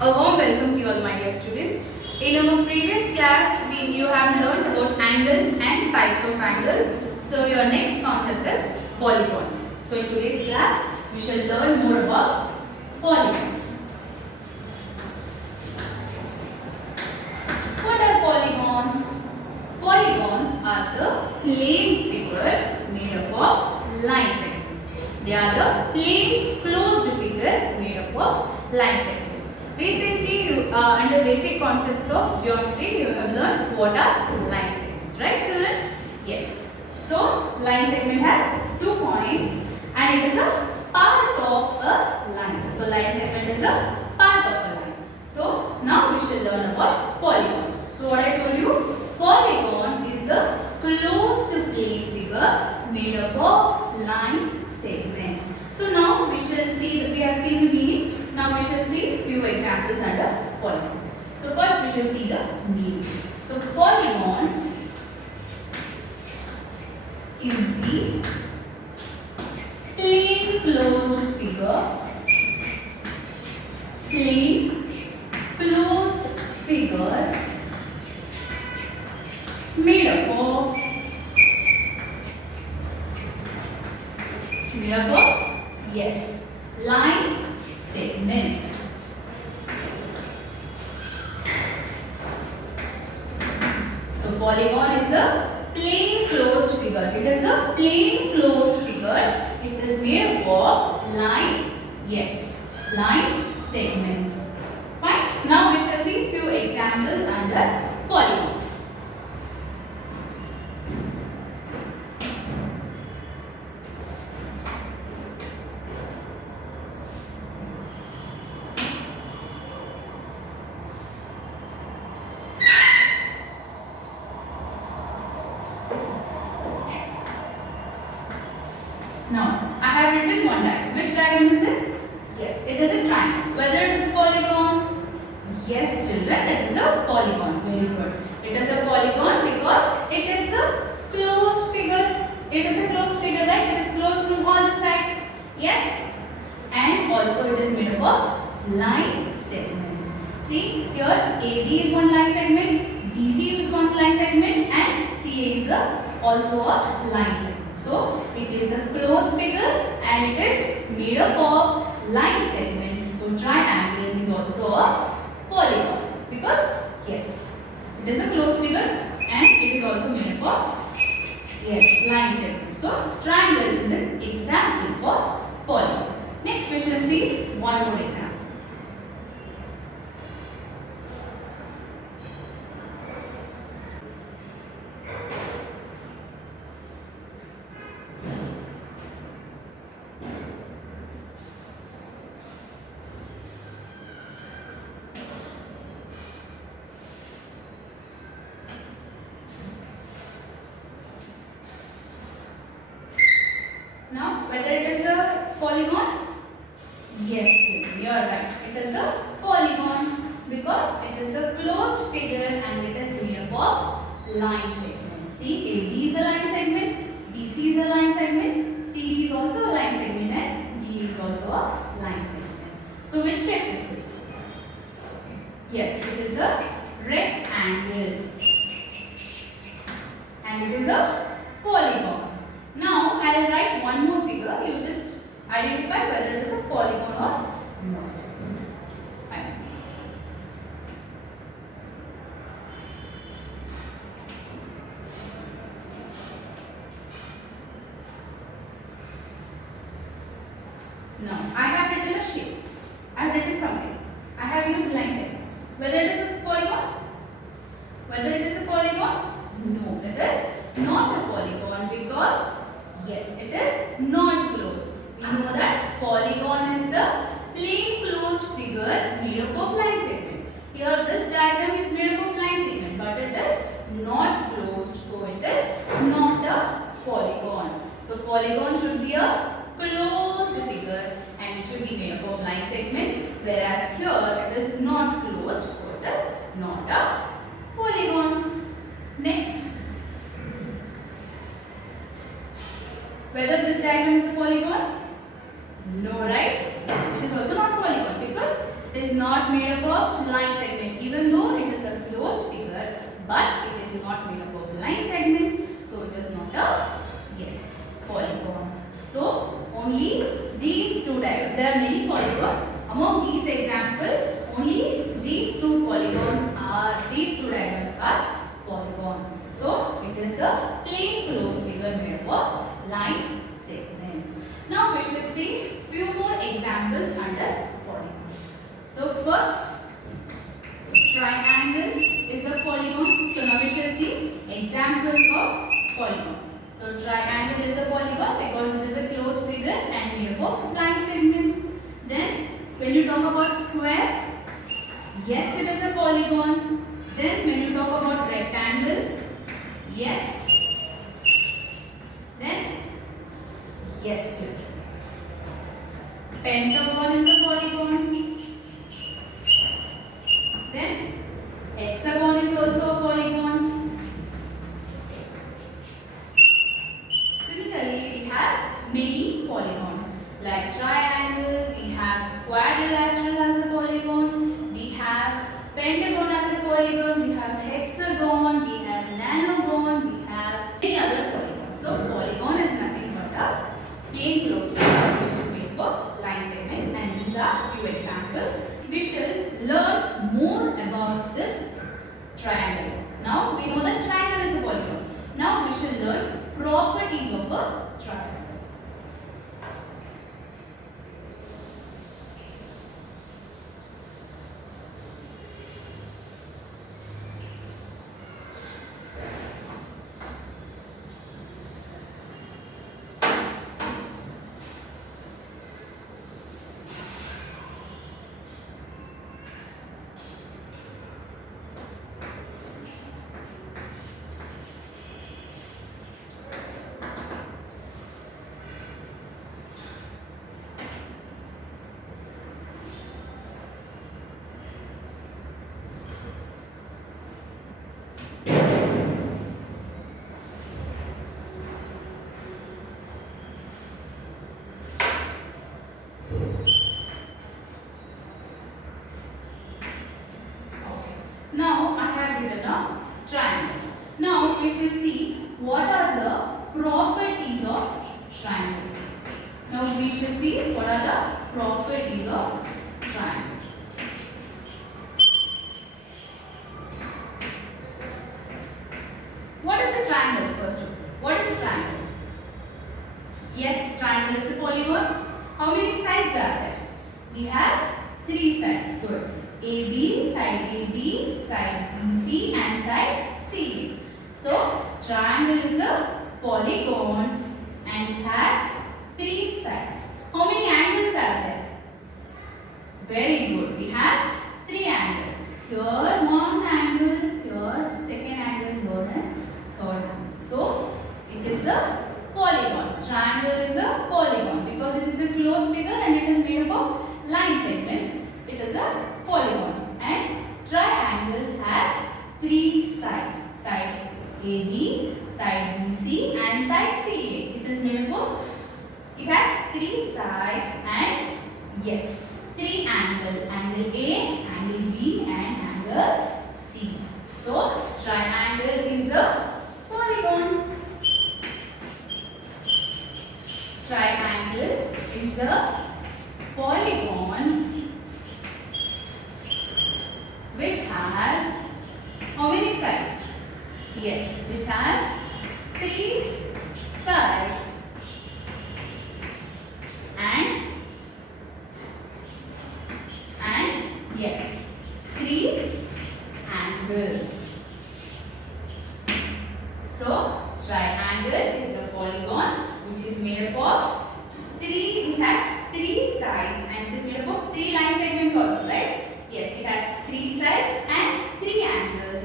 A warm welcome to you all, my dear students. In our previous class, you have learned about angles and types of angles. So your next concept is polypoints. So in today's class, we shall learn more about polypoints. What are polygons? Polygons are the plane figure made up of line segments. They are the plane closed figure made up of line segments. Recently, under basic concepts of geometry, you have learned what are line segments, right children? Yes. So, line segment has 2 points and it is a part of a line. So, line segment is a part of a line. So, now we shall learn about polygon. So, what I told you, polygon is a closed plane figure made up of line segments. So, now we shall see, we have seen the meaning. Now we shall see few examples under polygons. So first we shall see the meaning. So polygon is the plane closed figure made up of yes, line segments. So polygon is a plane closed figure. It is a plane closed figure. It is made up of line, yes, line segments. Fine. Now we shall see few examples under polygons. Now, I have written one diagram. Which diagram is it? Yes, it is a triangle. Whether it is a polygon? Yes, children, it is a polygon. Very good. It is a polygon because it is the closed figure. It is a closed figure, right? It is closed from all the sides. Yes. And also it is made up of line segments. See, here AB is one line segment, BC is one line segment, and CA is also a line segment. So, it is a closed figure and it is made up of line segments. So, triangle is also a polygon because yes, it is a closed figure and it is also made up of yes, line segments. So, triangle is an example for polygon. Next we shall see one more example. Now, whether it is a polygon? Yes, children, you are right. It is a polygon because it is a closed figure and it is made up of line segments. See, AB is a line segment, BC is a line segment, CD is also a line segment, and D is also a line segment. So, which shape is this? Yes, it is a rectangle and it is a polygon. Now, I will write one more figure. You just identify whether it is a polygon or not. Fine. Now, I have written a shape. I have written something. I have used line segment. Whether it is a polygon? Whether it is a polygon? No, it is not a polygon because yes, it is not closed. We know that polygon is the plane closed figure made up of line segment. Here this diagram is made up of line segment but it is not closed. So it is not a polygon. So polygon should be a closed figure and it should be made up of line segment, whereas here it is not closed, so it is not a polygon. Next. Whether this diagram is a polygon? No, right? It is also not polygon because It is not made up of line segment, even though it is a closed figure, but it is not made up of line segment, so it is not a polygon. So only these two diagrams. There are many polygons. Among these examples, only these two diagrams are polygon. So it is a plain closed figure made up of line segments. Now we shall see few more examples under polygon. So first, triangle is a polygon. So now we shall see examples of polygon. So triangle is a polygon because it is a closed figure and made up of line segments. Then when you talk about square, yes, it is a polygon. Then when you talk about rectangle, yes. Then yes, children. Pentagon is a polygon. Then hexagon is also a polygon. Similarly, we have many polygons like triangle, we have quadrilateral as a polygon, we have pentagon as a polygon, we have hexagon, we have nanogon, we have many other polygons. So polygon is nothing but a plain closed figure which is made up of line segments, and these are few examples. We shall learn more about this triangle. Now we know that triangle is a polygon. Now we shall learn properties of a triangle. Now I have written a triangle. Now we shall see what are the properties of triangle. Now we shall see what are the properties of triangle. What is a triangle first of all? What is a triangle? Yes, triangle is a polygon. How many sides are there? We have 3 sides. Good. AB, side BC and side CA. So triangle is a polygon and it has 3 sides. How many angles are there? Very good. We have 3 angles. Here one angle, here second angle, here and third angle. So it is a polygon. Triangle is a polygon because it is a closed figure and it is made up of line segment. It is a polygon, and triangle has 3 sides. Side AB, side BC and side CA. It is made up of, it has 3 sides and yes, 3 angles. Angle A, angle B and angle C. So triangle is a polygon. Triangle is a polygon which has how many sides? Yes, which has 3 sides and yes, 3 angles. So triangle is a polygon which is made up of 3, which has 3 sides and it is made up of 3 line segments also, right? Yes, it has 3 sides and 3 angles.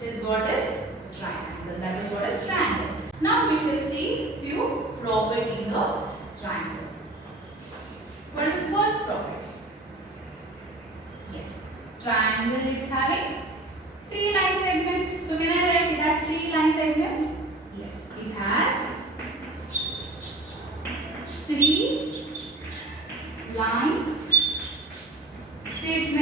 It is what is triangle. That is what is triangle. Now we shall see few properties of triangle. What is the first property? Yes, triangle is having 3 line segments. So can I write it has 3 line segments? Yes, it has 3 line segments.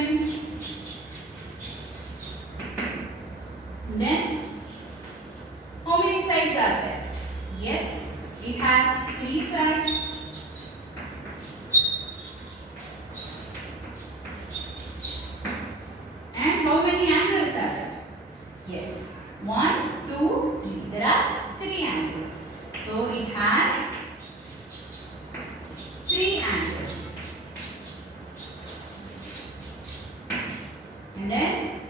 And then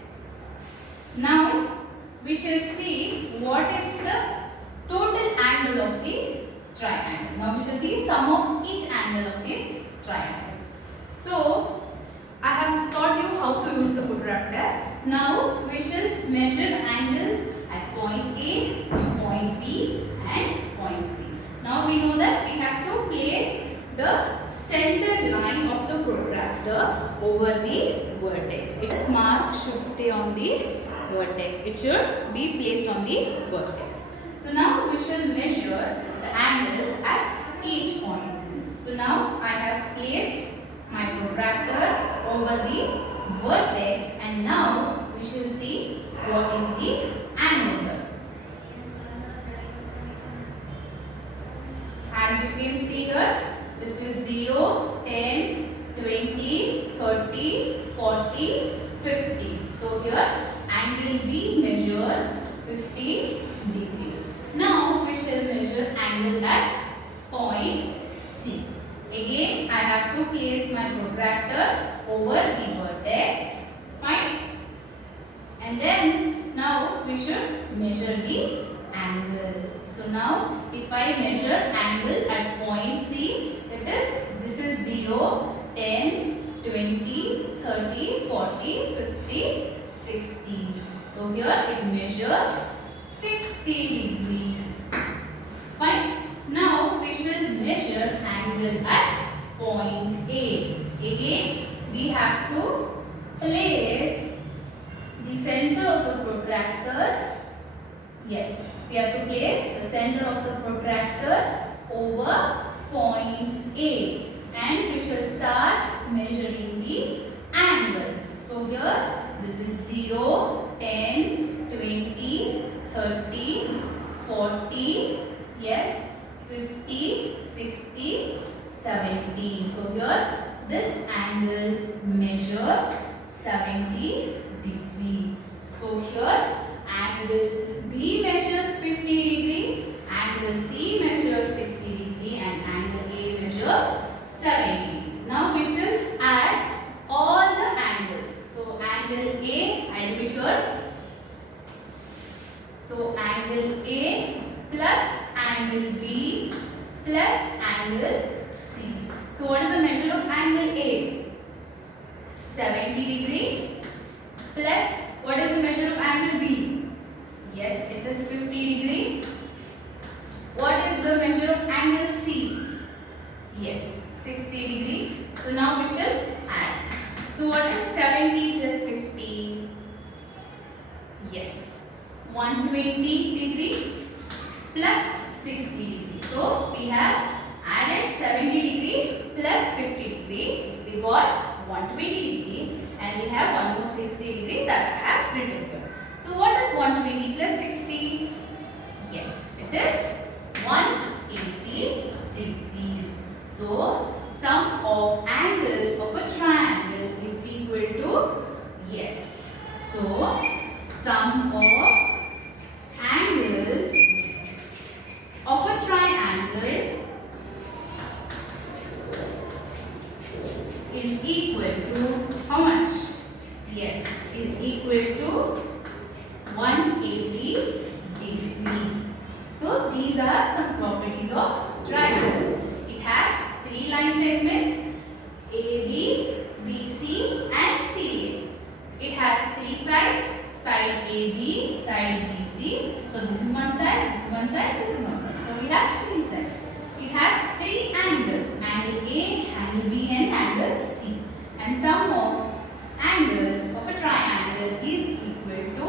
now we shall see what is the total angle of the triangle. Now we shall see sum of each angle of this triangle. So I have taught you how to use the protractor. Now we shall measure angles at point A, point B and point C. Now we know that we have to place the center line of the protractor over the vertex. Its mark should stay on the vertex. It should be placed on the vertex. So now we shall measure the angles at each point. So now I have placed my protractor over the vertex and now we shall see what is the angle here. As you can see here, this is 0, 10, 20, 30, 40, 50. So here angle B measures 50 degree. Now we shall measure angle at point C. Again I have to place my protractor over the vertex. Fine. And then now we should measure the angle. So now if I measure angle at point C, this is 0, 10, 20, 30, 40, 50, 60. So here it measures 60 degree. Fine. Now we shall measure angle at point A. Again we have to place the center of the protractor. Yes, we have to place the center of the protractor over point A and we shall start measuring the angle. So here this is 0, 10, 20, 30, 40, yes, 50, 60, 70. So here this angle measures 70 degree. So here angle B measures 50 degree, angle C measures 60 degree and angle A measures 70. Now we shall add all the angles. So angle A, I do it here. So angle A plus angle B plus angle C. So what is the measure of angle A? 70 degree plus what is the measure of angle B? Yes, it is 50 degree. What is the measure of angle C? Yes, 60 degree. So now we shall add. So what is 70 plus 50? Yes, 120 degree plus 60 degree. So we have added 70 degree plus 50 degree. We got 120 degree and we have 160 degree that I have written here. So what is 120 plus 60? Yes, it is 180 degree. So sum of angles of a triangle is equal to, yes. So sum of angles of a triangle is equal to how much? Yes, is equal to 180 degree. So these are some properties of triangle. It has 3 line segments AB, BC and CA. It has 3 sides, side AB, side BC. So this is one side, this is one side, this is one side. So we have 3 sides. It has 3 angles, angle A, angle B and angle C. And sum of angles of a triangle is equal to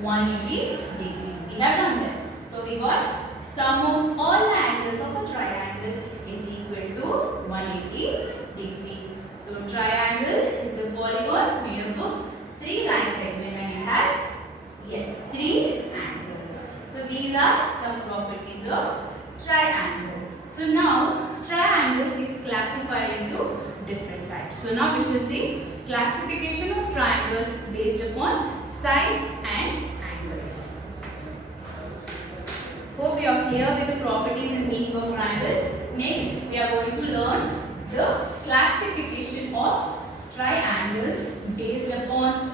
180 degree. We have done that. So we got sum of all the angles of a triangle is equal to 180 degree. So triangle is a polygon made up of 3 line segments and it has, yes, 3 angles. So these are some properties of triangle. So now triangle is classified into different types. So now we shall see classification of triangle based upon sides and angles. Hope we are clear with the properties and meaning of triangle. Next we are going to learn the classification of triangles based upon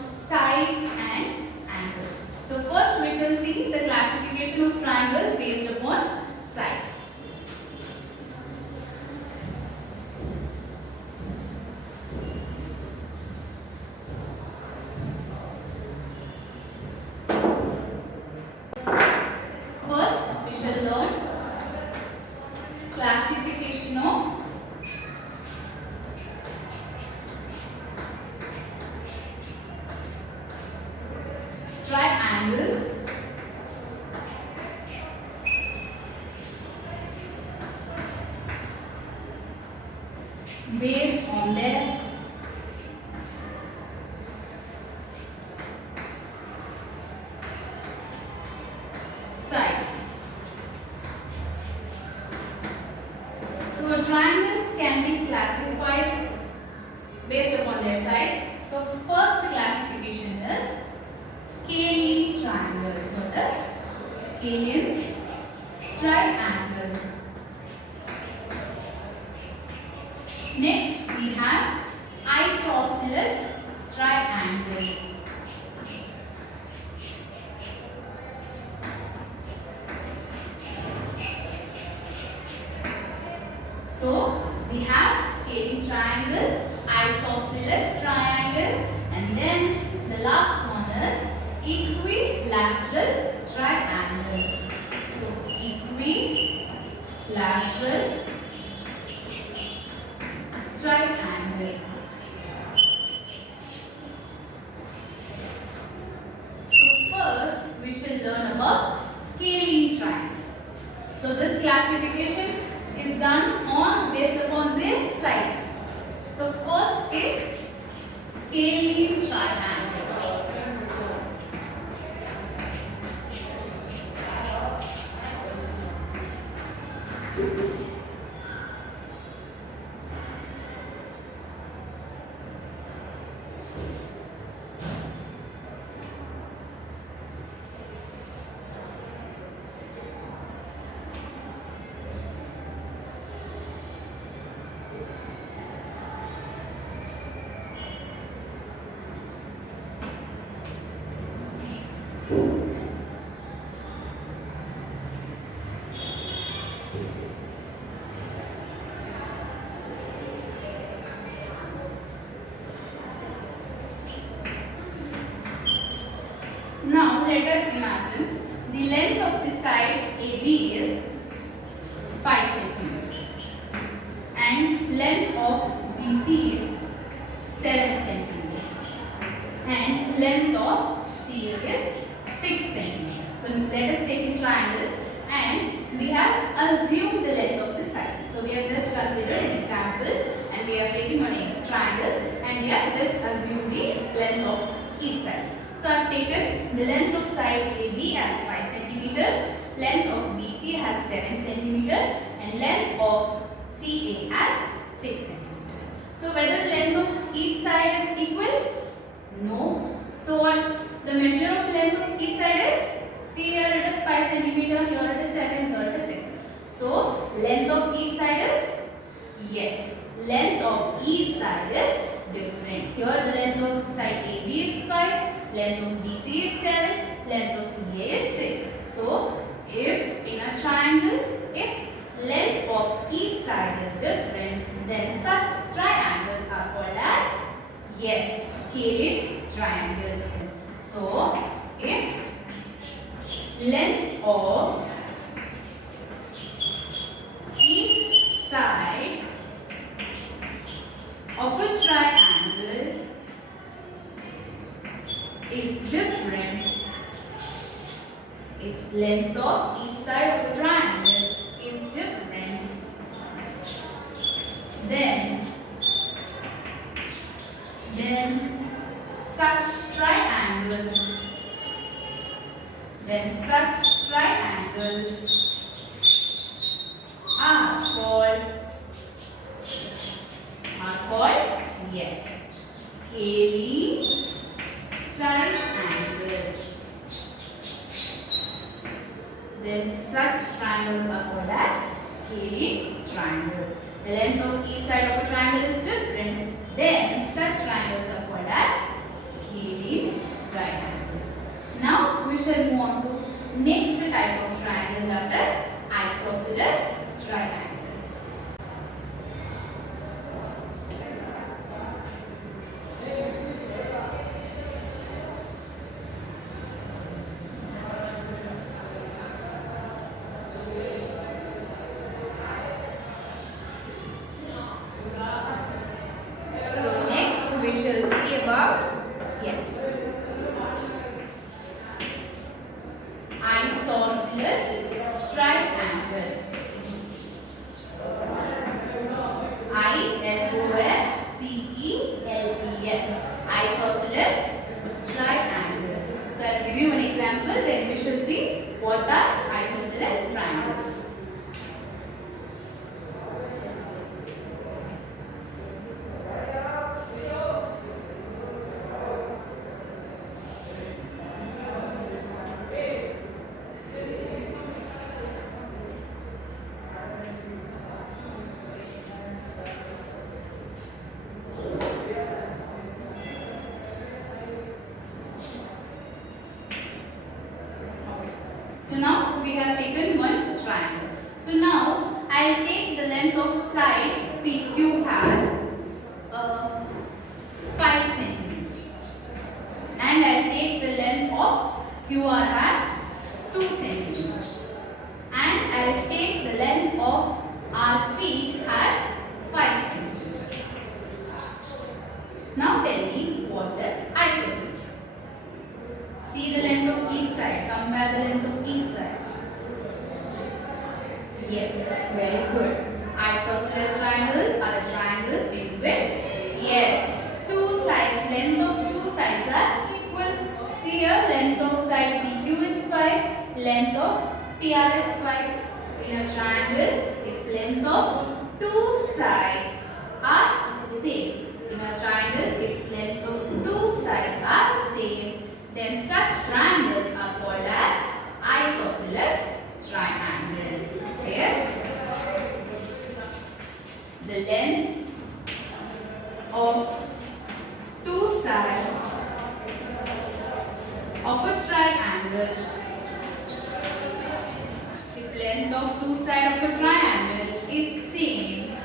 angles based on their sides. So triangles can be classified based upon their sides. So first classification is scalene triangles. What is scalene triangle? Next we have isosceles triangle. So we have scalene triangle, isosceles triangle, and then the last one is equilateral triangle. So equilateral triangle. So first we shall learn about scalene triangle. So this classification is done on based upon their sides. So first is scalene triangle. Now let us imagine the length of the side AB is 5 cm and length of BC is 7 cm and length of CA is 6 cm. So let us take a triangle and we have assumed the length of the sides. So we have just considered an example and we have taken one triangle and we have just assumed the length of each side. So I have taken the length of side AB as 5 cm, length of BC as 7 cm and length of CA as 6 cm. So whether the length of each side is equal? No. So what the measure of length of each side is? See, here it is 5 cm, here it is 7, here it is 6. So length of each side is? Yes. Length of each side is different. Here the length of side AB is 5, length of BC is 7, length of CA is 6. So if in a triangle, if length of each side is different, then such triangles are called as, yes, scalene triangle. So if length of each side of a triangle is different, if length of each side of a triangle is different, then such triangles are called, yes, scalene triangle. Then such triangles are called as scalene triangles. The length of each side of a triangle is different, then such triangles are called as scalene triangle. Now we shall move on to next type of triangle, that is isosceles triangle. So next we shall see about, yes, isosceles triangle. So I'll give you an example, then we shall see what are isosceles triangles. So now we have taken one triangle. So now I'll take the length of side PQ as 5 cm and I'll take the length of QR as 2 cm and I'll take the length of RP as 5 cm. Now tell me what is isosceles. See the length of each side. Compare the lengths of each side. Yes, very good. Isosceles triangles are the triangles in which, yes, two sides, length of two sides are equal. See here, length of side PQ is 5, length of PR is 5. In a triangle, if length of two sides are same. In a triangle, if length of two sides are same, then such triangles are called as isosceles triangle. If the length of two sides of a triangle, if length of two sides of a triangle is same,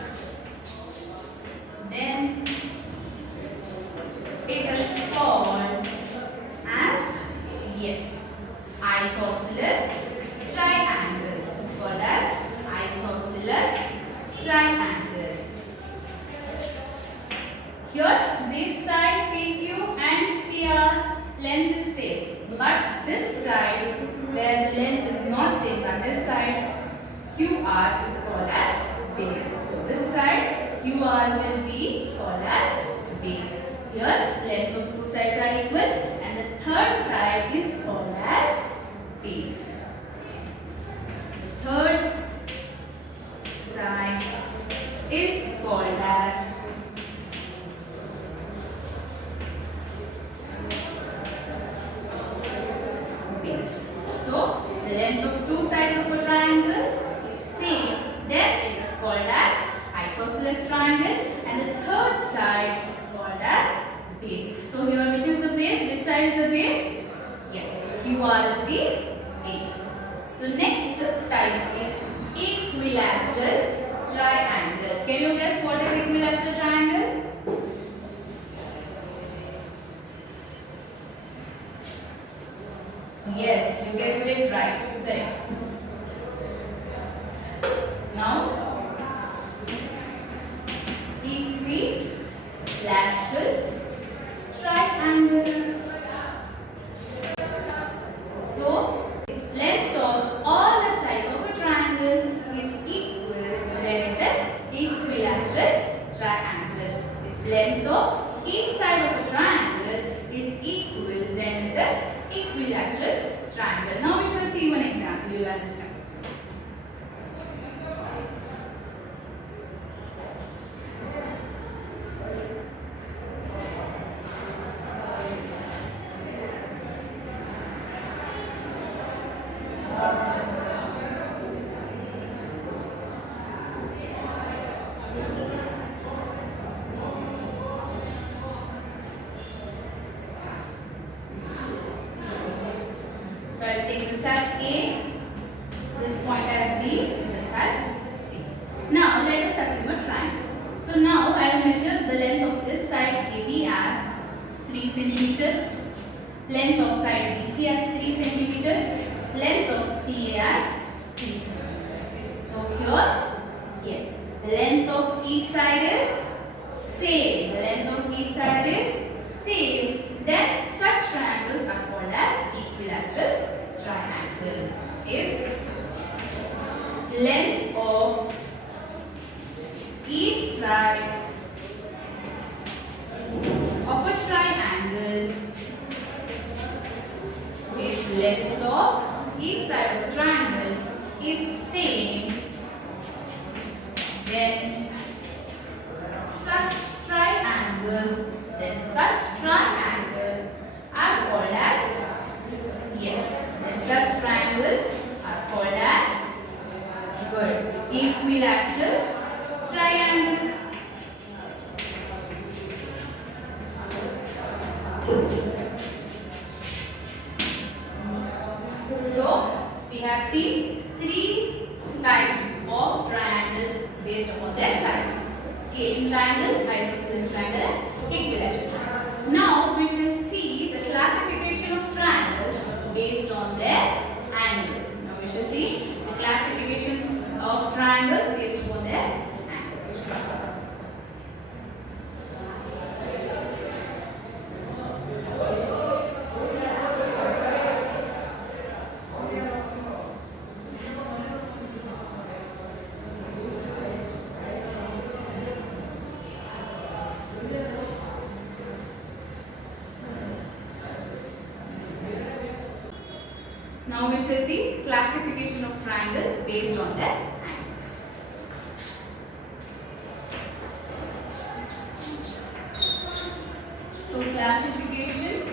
then it is called as, yes, isosceles triangle. It is called as isosceles triangle. Here this side PQ and PR length is same, but this side where the length is not same, that is side QR is called as base. So this side QR will be called as base. Here length of two sides are equal and the third side is called as base. The third side is called as base. So the length of two sides of a triangle is same, then it is called as isosceles triangle and the third side is called as base. So here which is the base? Which side is the base? Yes, QR is the base. So next type is equilateral triangle. Can you guess what is equilateral triangle? Yes, you guessed it right. Correct. Now equilateral triangle. So, if length of all the sides of a triangle is equal, then it is equilateral triangle. If length of each side of a triangle is equal, then it is equilateral triangle. Now we shall see one example, you will understand. So I will take this as A, this point as B, this as C. Now let us assume a triangle. So now I will measure the length of this side AB as 3 cm, length of side BC as 3 cm, length of CA as 3 cm. So here, yes, the length of each side is same. The length of each side is same. Then such triangles are called as equilateral triangle. If length of each side of a triangle each side of a triangle is same, then such triangles are called as, good, equilateral triangle. So we have seen three types of triangle based upon their sides: scaling triangle, isosceles triangle, and equilateral triangle. Now we shall see the classification of triangle based on their angles. Now we shall see classification of triangle based on their angles. So classification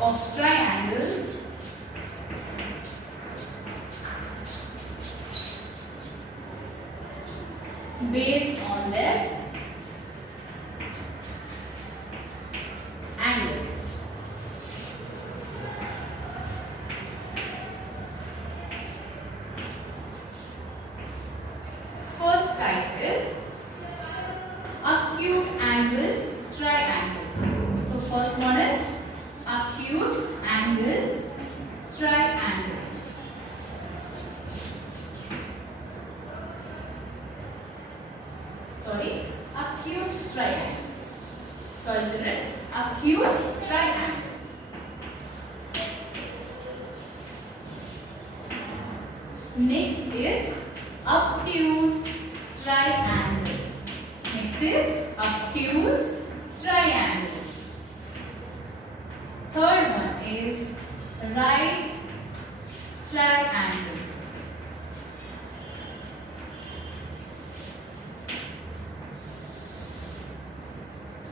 of triangles based on their angles. First type is acute angle triangle. So first one is acute angle triangle. Acute triangle. Children, acute triangle. Next is obtuse triangle. Third one is right triangle.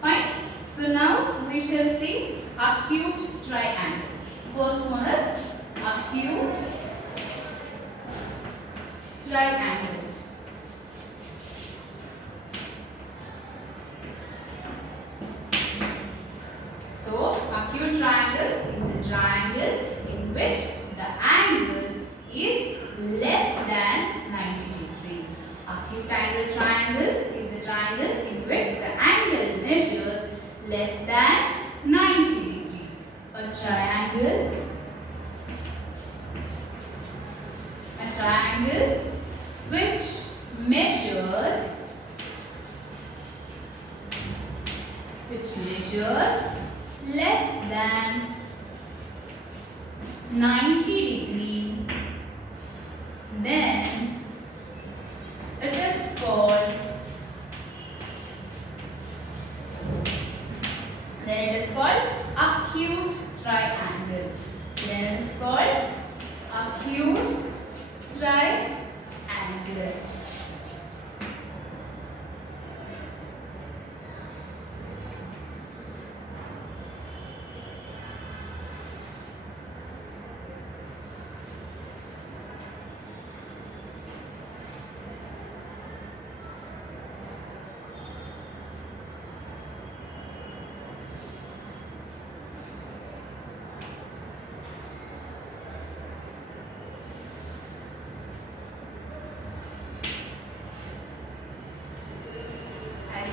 Fine. So now we shall see acute triangle. First one is acute triangle. So acute triangle is a triangle in which the angles is less than 90 degree. Acute angle triangle is a triangle in which the angle measures less than 90 degree. A triangle which measures less than 90 degree, then it is called acute triangle. So then it is called acute triangle.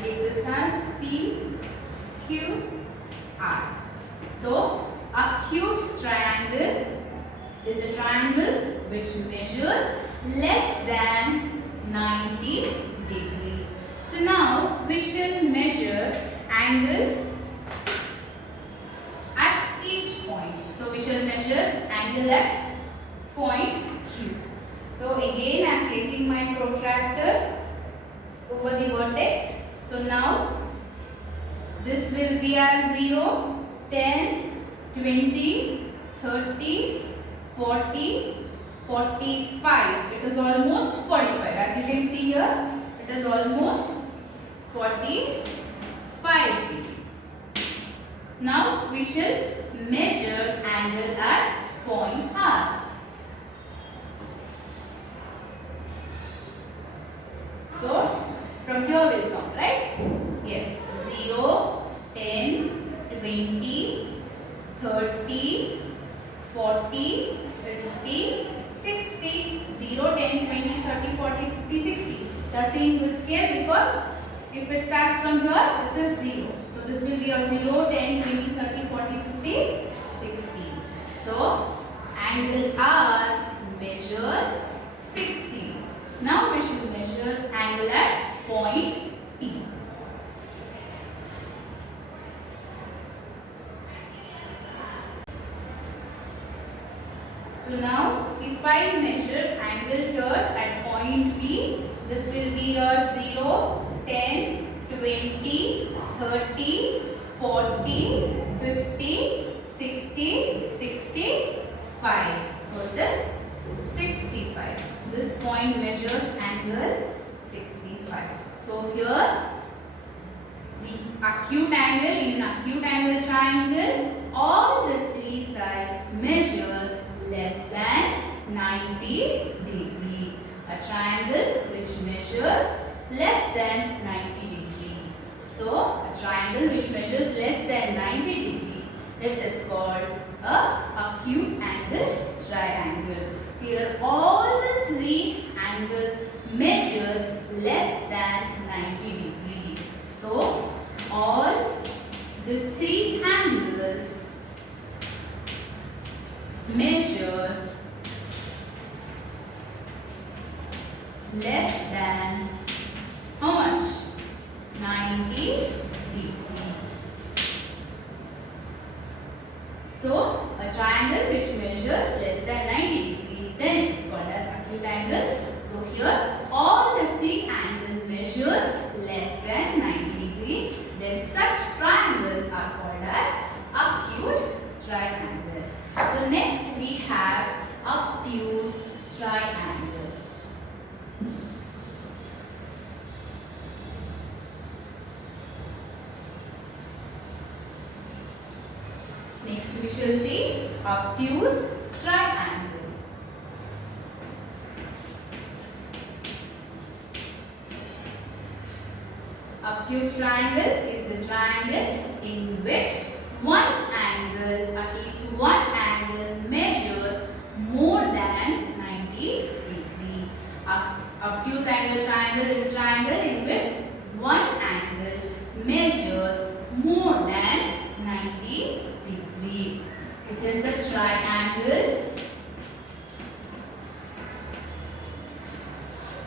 Take this as P, Q, R. So, acute triangle is a triangle which measures less than 90 degree. So, now we shall measure angles at each point. So, we shall measure angle at point Q. So, again I am placing my protractor over the vertex. So now this will be our 0, 10, 20, 30, 40, 45. It is almost 45. As you can see here, it is almost 45 degree. Now we shall measure angle at point R. So from here we'll count, right? Yes. 0, 10, 20, 30, 40, 50, 60. 0, 10, 20, 30, 40, 50, 60. You are seeing the scale because if it starts from here, this is 0. So this will be a 0, 10, 20, 30, 40, 50, 60. So angle R measures 60. Now we should measure angle at point P. So now if I measure angle here at point P, this will be your 0, 10, 20, 30, 40, 50, 60, 65. So it is 65. This point measures angle 65. So here the acute angle, in an acute angle triangle, all the three sides measures less than 90 degree. A triangle which measures less than 90 degree. So a triangle which measures less than 90 degree, it is called a acute angle triangle. Here all the three angles measures less than 90 degree. So all the three angles measures less than how much? 90 degree. So a triangle which measures less than 90 degree, then it is called as acute angle. So here all the three angles measures less than 90 degree. Then such triangles are called as acute triangle. So next we have obtuse triangle. Next we shall see obtuse triangle. Obtuse triangle is a triangle in which one angle, at least one angle measures more than 90 degree. Obtuse angle triangle is a triangle in which one angle measures more than 90 degree. It is a triangle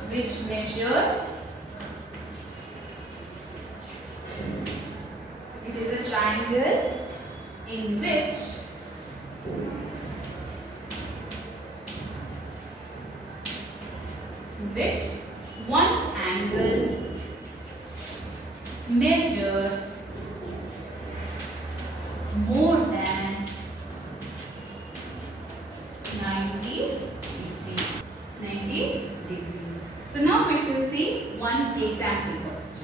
which measures, it is a triangle in which one angle measures more than 90 degree. 90 degree. So now we shall see one example first.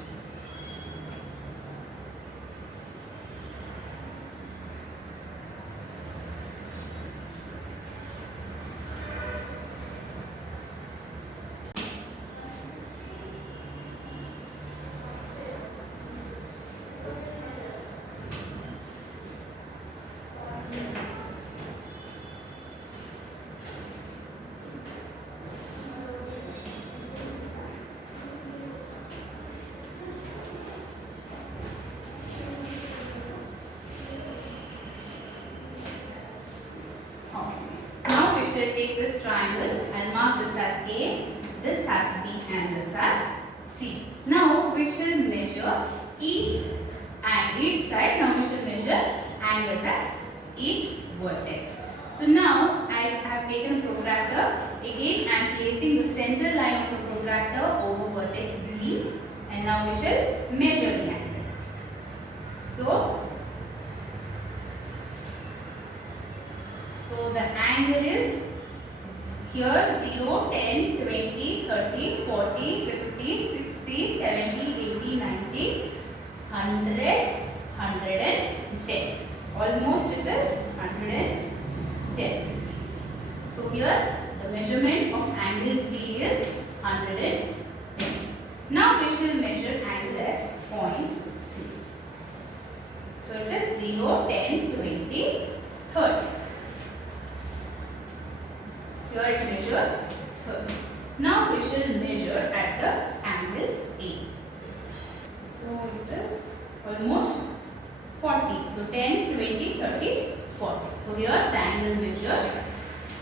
Take this triangle, I'll mark this as A, this as B and this as C. Now we shall measure each side. Now we shall measure angles at each vertex. So now I have taken a protractor. Again I am placing the center line of the protractor over vertex B, and now we shall measure the angle. So So the angle is here 0, 10, 20, 30, 40, 50, 60, 70, 80, 90, 100, 110. Almost it is 110. So here the measurement of angle B is 110. Now we shall measure angle at point C. So it is 0, 10, 20, 30. Here it measures 30. Now we shall measure at the angle A. So it is almost 40. So 10, 20, 30, 40. So here the angle measures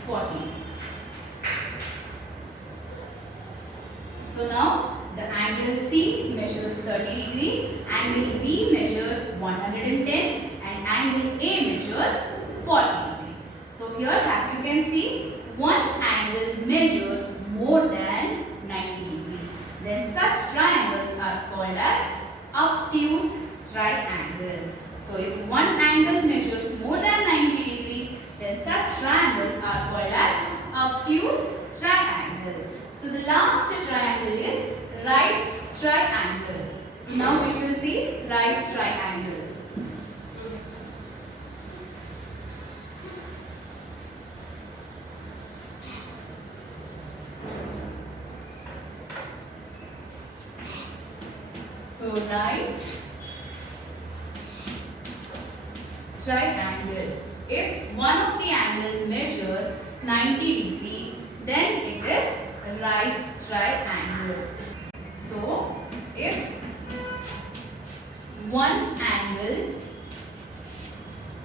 40. So now the angle C measures 30 degree, angle B measures 110 and angle A measures 40 degree. So here as you can see, one angle measures more than 90 degree. Then such triangles are called as obtuse triangle. So if one angle measures more than 90 degree, then such triangles are called as obtuse triangle. So the last triangle is right triangle. So now we shall see right triangle. So right triangle. If one of the angle measures 90 degree, then it is right triangle. So if one angle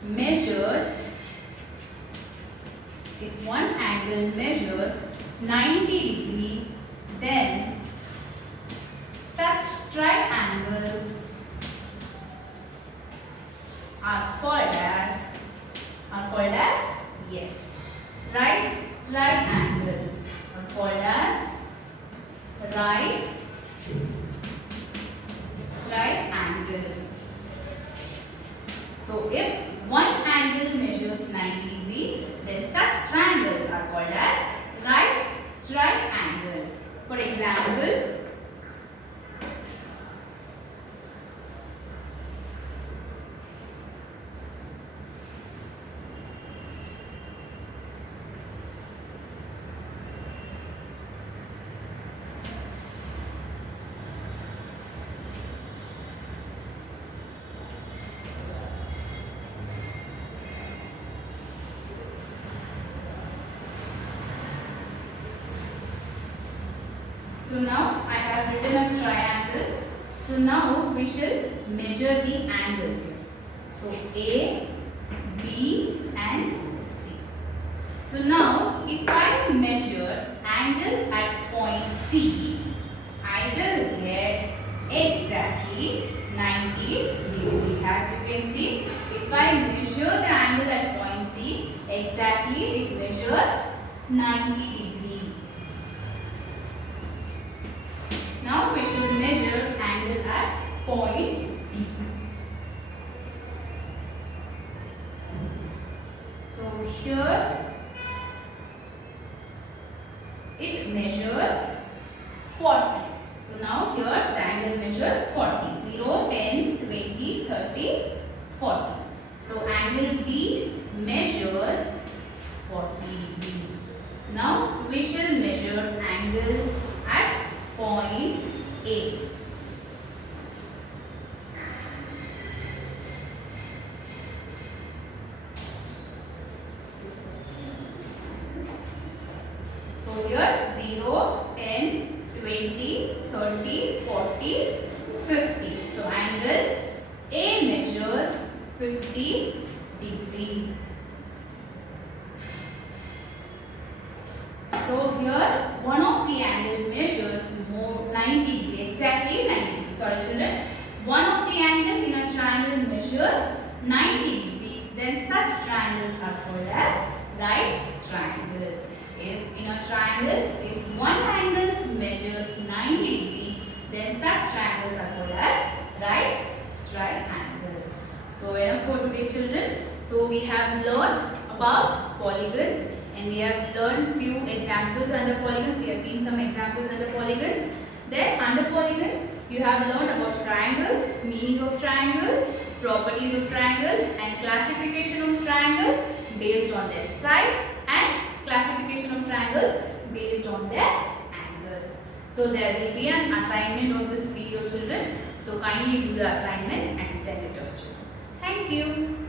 measures 90 degree, then such triangles are called as yes, right triangle, are called as right triangle. So if one angle measures 90 degree, then such triangles are called as right triangle. For example, so now I have written a triangle. So now we shall measure the angles here. So A, B and C. So now if I measure angle at point C, I will get exactly 90 degree. As you can see, if I measure the angle at point C, exactly it measures 90 degree. Now we shall measure angle at point B. So here it measures 40. So now here the angle measures 40. 0, 10, 20, 30, 40. So angle B measures 40 degree. Now we shall measure angle at point A. So here 0, 10, 20, 30, 40, 50. So angle A measures 50 degree. So here one of the angle measures more 90 degree, exactly 90 degree. Sorry children, one of the angle in a triangle measures 90 degree, then such triangles are called as right triangle. If in a triangle, if one angle measures 90 degree, then such triangles are called as right triangle. So enough for today children. So we have learned about polygons, and we have learned few examples under polygons. We have seen some examples under polygons. Then under polygons, you have learned about triangles, meaning of triangles, properties of triangles, and classification of triangles based on their sides, and classification of triangles based on their angles. So there will be an assignment of this video, children. So kindly do the assignment and send it to us, children. Thank you.